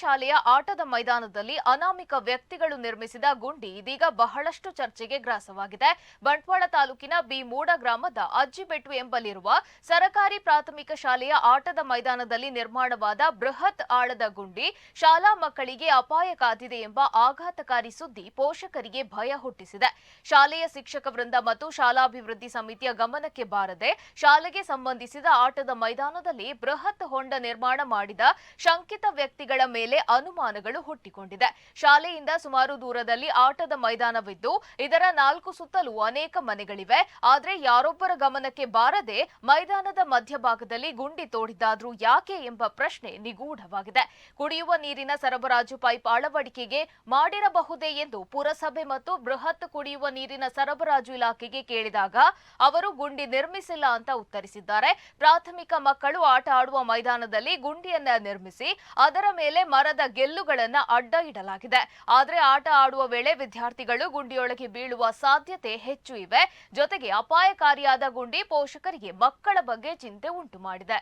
ಶಾಲೆಯ ಆಟದ ಮೈದಾನದಲ್ಲಿ ಅನಾಮಿಕ ವ್ಯಕ್ತಿಗಳು ನಿರ್ಮಿಸಿದ ಗುಂಡಿ ಇದೀಗ ಬಹಳಷ್ಟು ಚರ್ಚೆಗೆ ಗ್ರಾಸವಾಗಿದೆ. ಬಂಟ್ವಾಳ ತಾಲೂಕಿನ ಬಿ ಮೂಡ ಗ್ರಾಮದ ಅಜ್ಜಿಬೆಟ್ಟು ಎಂಬಲ್ಲಿರುವ ಸರಕಾರಿ ಪ್ರಾಥಮಿಕ ಶಾಲೆಯ ಆಟದ ಮೈದಾನದಲ್ಲಿ ನಿರ್ಮಾಣವಾದ ಬೃಹತ್ ಆಳದ ಗುಂಡಿ ಶಾಲಾ ಮಕ್ಕಳಿಗೆ ಅಪಾಯ ಕಾದಿದೆ ಎಂಬ ಆಘಾತಕಾರಿ ಸುದ್ದಿ ಪೋಷಕರಿಗೆ ಭಯ ಹುಟ್ಟಿಸಿದೆ. ಶಾಲೆಯ ಶಿಕ್ಷಕ ವೃಂದ ಮತ್ತು ಶಾಲಾಭಿವೃದ್ಧಿ ಸಮಿತಿಯ ಗಮನಕ್ಕೆ ಬಾರದೆ ಶಾಲೆಗೆ ಸಂಬಂಧಿಸಿದ ಆಟದ ಮೈದಾನದಲ್ಲಿ ಬೃಹತ್ ಹೊಂಡ ನಿರ್ಮಾಣ ಮಾಡಿದ ಶಂಕಿತ ವ್ಯಕ್ತಿಗಳ ಮೇಲೆ ಅನುಮಾನಗಳು ಹುಟ್ಟಿಕೊಂಡಿದೆ. ಶಾಲೆಯಿಂದ ಸುಮಾರು ದೂರದಲ್ಲಿ ಆಟದ ಮೈದಾನವಿದ್ದು ಇದರ 4 ಸುತ್ತಲೂ ಅನೇಕ ಮನೆಗಳಿವೆ. ಆದರೆ ಯಾರೊಬ್ಬರ ಗಮನಕ್ಕೆ ಬಾರದೆ ಮೈದಾನದ ಮಧ್ಯಭಾಗದಲ್ಲಿ ಗುಂಡಿ ತೋಡಿದ್ದಾದ್ರೂ ಯಾಕೆ ಎಂಬ ಪ್ರಶ್ನೆ ನಿಗೂಢವಾಗಿದೆ. ಕುಡಿಯುವ ನೀರಿನ ಸರಬರಾಜು ಪೈಪ್ ಅಳವಡಿಕೆಗೆ ಮಾಡಿರಬಹುದೇ ಎಂದು ಪುರಸಭೆ ಮತ್ತು ಬೃಹತ್ ಕುಡಿಯುವ ನೀರಿನ ಸರಬರಾಜು ಇಲಾಖೆಗೆ ಕೇಳಿದಾಗ ಅವರು ಗುಂಡಿ ನಿರ್ಮಿಸಿಲ್ಲ ಅಂತ ಉತ್ತರಿಸಿದ್ದಾರೆ. ಪ್ರಾಥಮಿಕ ಮಕ್ಕಳು ಆಟ ಆಡುವ ಮೈದಾನದಲ್ಲಿ ಗುಂಡಿಯನ್ನ ನಿರ್ಮಿಸಿ ಅದರ ಮೇಲೆ ಮರದ ಗೆಲ್ಲುಗಳನ್ನ ಅಡ್ಡ ಇಡಲಾಗಿದೆ. ಆದರೆ ಆಟ ಆಡುವ ವೇಳೆ ವಿದ್ಯಾರ್ಥಿಗಳು ಗುಂಡಿಯೊಳಗೆ ಬೀಳುವ ಸಾಧ್ಯತೆ ಹೆಚ್ಚು ಇವೆ. ಜೊತೆಗೆ ಅಪಾಯಕಾರಿಯಾದ ಗುಂಡಿ ಪೋಷಕರಿಗೆ ಮಕ್ಕಳ ಬಗ್ಗೆ ಚಿಂತೆ ಉಂಟು ಮಾಡಿದೆ.